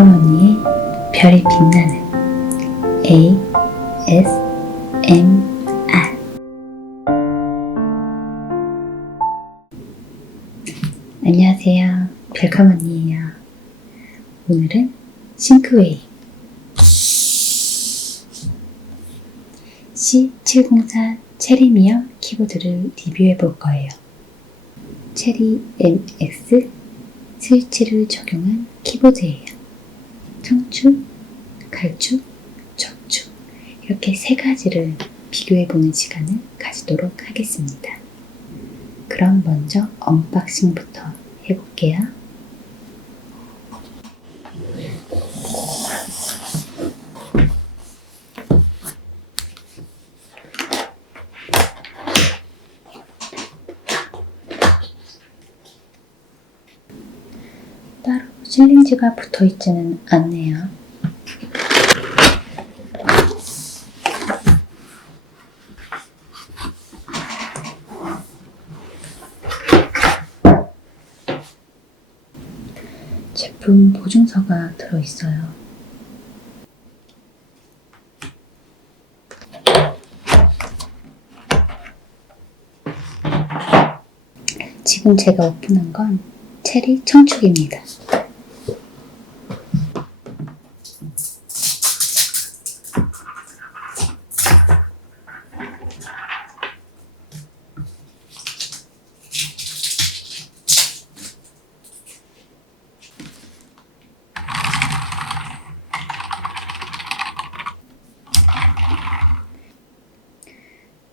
언니의 별이 빛나는 A S M R 안녕하세요. 별컴 언니예요. 오늘은 싱크웨이 C704 체리미어 키보드를 리뷰해 볼 거예요. 체리 MX 스위치를 적용한 키보드예요. 청축, 갈축, 적축 이렇게 세 가지를 비교해 보는 시간을 가지도록 하겠습니다. 그럼 먼저 언박싱부터 해볼게요. 따로 실린지가 붙어 있지는 않네요. 제품 보증서가 들어있어요. 지금 제가 오픈한 건 체리 청축입니다.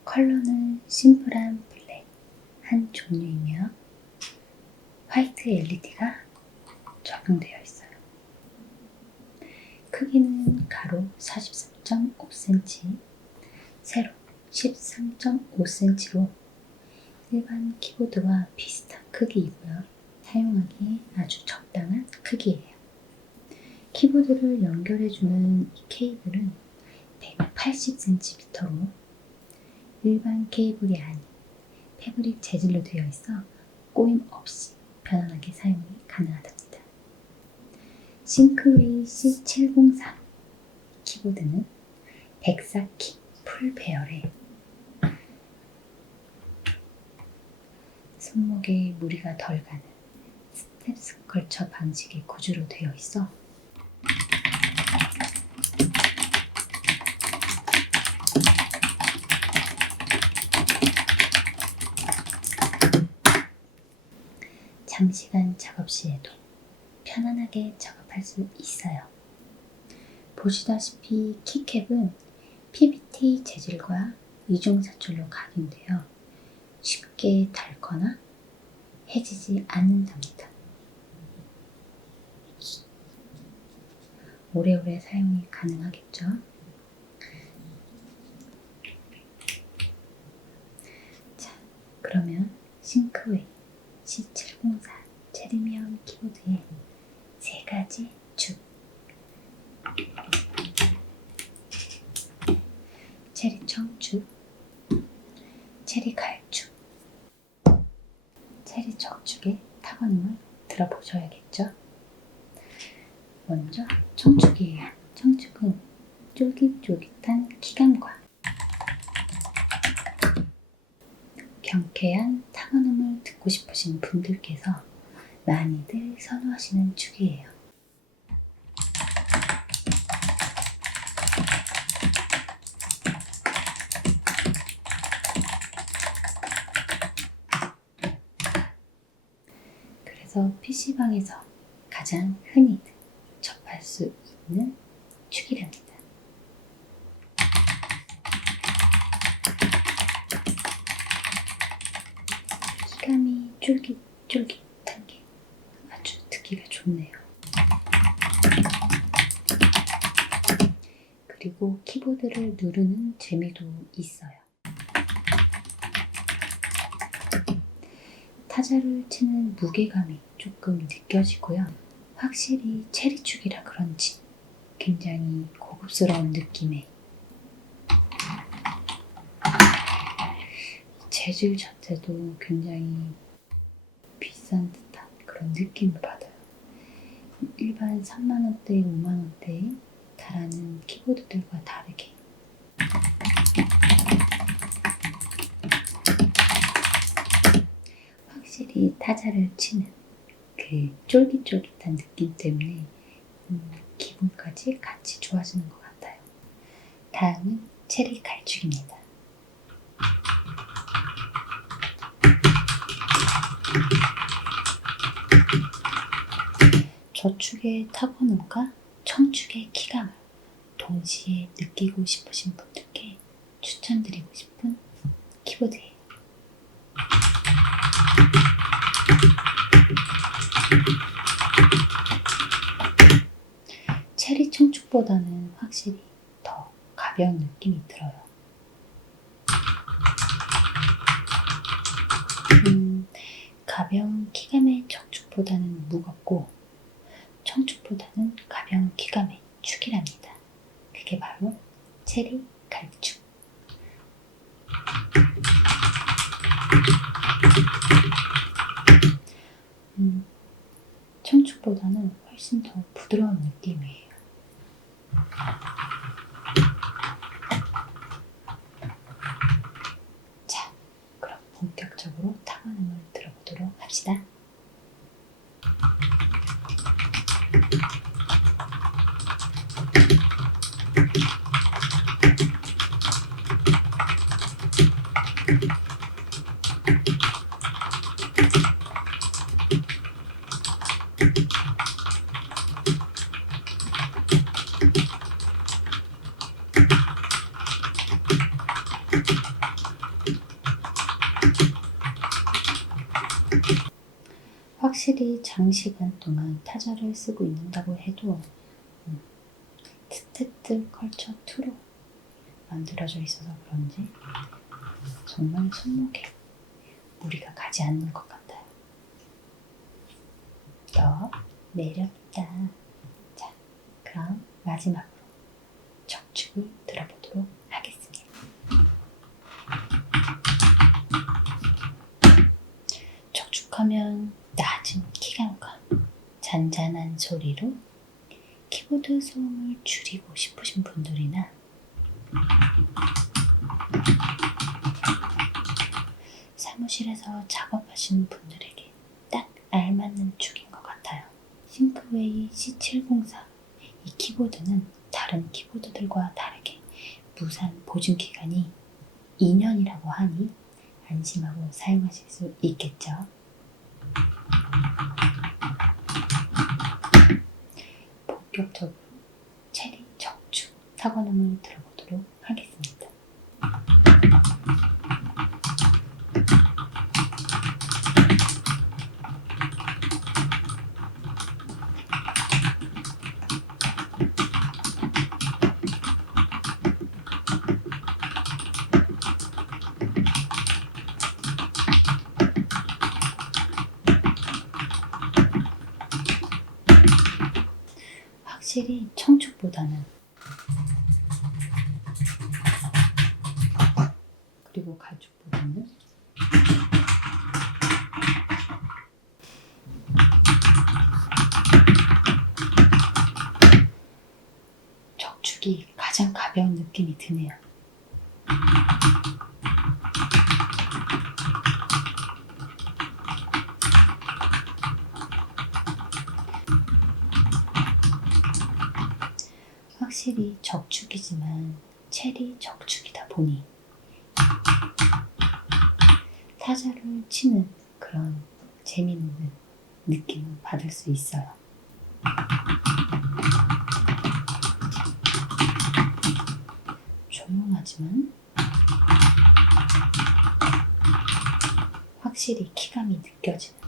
컬러는 심플한 블랙 한 종류이며 화이트 LED가 적용되어 있어요. 크기는 가로 43.5cm, 세로 13.5cm로 일반 키보드와 비슷한 크기이고요. 사용하기에 아주 적당한 크기예요. 키보드를 연결해주는 이 케이블은 180cm로 일반 케이블이 아닌 패브릭 재질로 되어 있어 꼬임 없이 편안하게 사용이 가능하답니다. 싱크웨이 C704 키보드는 104키 풀 배열에 손목에 무리가 덜 가는 스텝 스컬처 방식의 구조로 되어 있어 장시간 작업 시에도 편안하게 작업할 수 있어요. 보시다시피 키캡은 PBT 재질과 이중사출로 각인되어 쉽게 닳거나 해지지 않는답니다. 오래오래 사용이 가능하겠죠? 자, 그러면 싱크웨이 C704 체리미엄 키보드의 세 가지 축 체리 청축 체리 갈축 체리 적축의 타건음을 들어보셔야겠죠? 먼저 청축이에요. 청축은 쫄깃쫄깃한 키감과 경쾌한 타건음을 듣고 싶으신 분들께서 많이들 선호하시는 축이에요. 그래서 PC방에서 가장 흔히 접할 수 있는 축이랍니다. 키감이 쫄깃쫄깃한 게 아주 듣기가 좋네요. 그리고 키보드를 누르는 재미도 있어요. 타자를 치는 무게감이 조금 느껴지고요. 확실히 체리축이라 그런지 굉장히 고급스러운 느낌의 재질 자체도 굉장히 비싼 듯한 그런 느낌을 받아요. 일반 3만원대, 5만원대에 달하는 키보드들과 다르게 확실히 타자를 치는 그 쫄깃쫄깃한 느낌 때문에 음, 기분까지 같이 좋아지는 것 같아요. 다음은 체리 갈축입니다. 저축의 타고남과 청축의 키감을 동시에 느끼고 싶으신 분들께 추천드리고 싶은 키보드예요. 체리 청축보다는 확실히 더 가벼운 느낌이 들어요. 음, 가벼운 키감의 청축보다는 무겁고 청축보다는 가벼운 키감의 축이랍니다. 그게 바로 체리 갈축. 음, 청축보다는 훨씬 더 부드러운 느낌이에요. 자, 그럼 본격적으로 탕화음을 들어보도록 합시다. 확실히 장시간 동안 타자를 쓰고 있는다고 해도 음, 스태트 컬처 2로 만들어져 있어서 그런지 정말 손목에 무리가 가지 않는 것 같아요. 더 매력있다. 자, 그럼 마지막으로 적축을 들어보도록 하겠습니다. 키감과 잔잔한 소리로 키보드 소음을 줄이고 싶으신 분들이나 사무실에서 작업하시는 분들에게 딱 알맞는 축인 것 같아요. 싱크웨이 C704 이 키보드는 다른 키보드들과 다르게 무상 보증 기간이 2년이라고 하니 안심하고 사용하실 수 있겠죠. 본격적으로 체리 적축 사과음을 들어보도록 하겠습니다. 확실히 청축보다는 그리고 가죽보다는 적축이 가장 가벼운 느낌이 드네요. 확실히 적축이지만 체리 적축이다 보니 타자를 치는 그런 재미있는 느낌을 받을 수 있어요. 조용하지만 확실히 키감이 느껴지는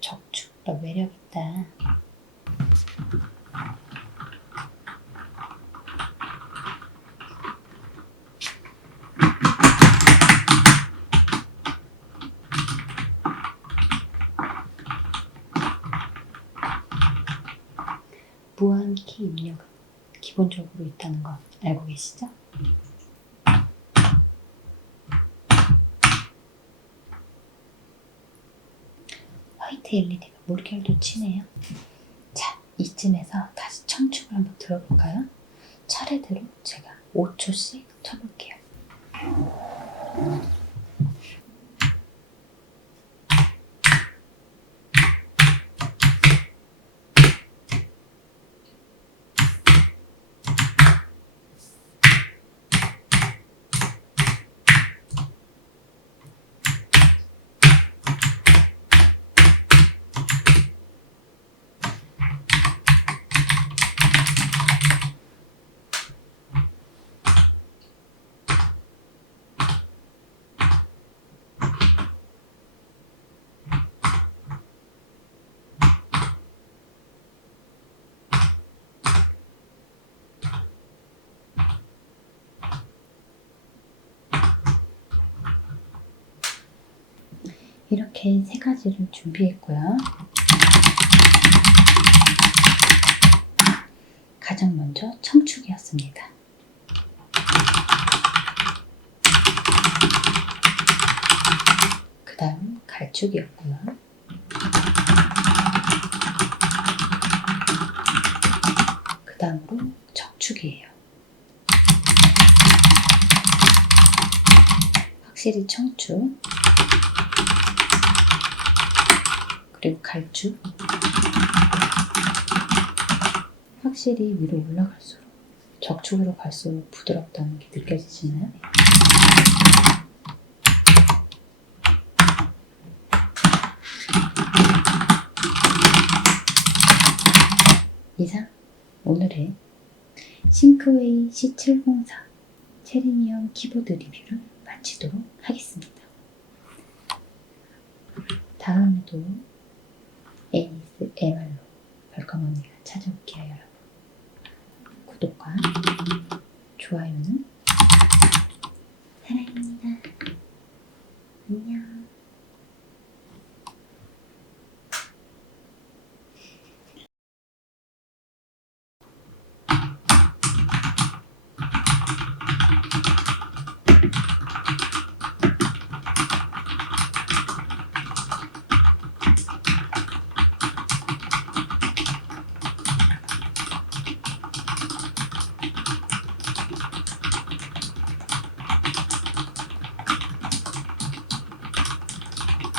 적축도 매력있다. 무한 키 입력은 기본적으로 있다는 거 알고 계시죠? 화이트 LED가 물결도 치네요. 자, 이쯤에서 다시 청축을 한번 들어볼까요? 차례대로 제가 5초씩 쳐볼게요. 이렇게 세 가지를 준비했고요. 가장 먼저 청축이었습니다. 그 다음 갈축이었고요. 그 다음으로 적축이에요. 확실히 청축, 그리고 갈축. 확실히 위로 올라갈수록 적축으로 갈수록 부드럽다는 게 느껴지시나요? 이상 오늘의 싱크웨이 C704 체리니언 키보드 리뷰를 마치도록 하겠습니다. 다음에도 ASMR로 별감 언니가 찾아올게요, 여러분.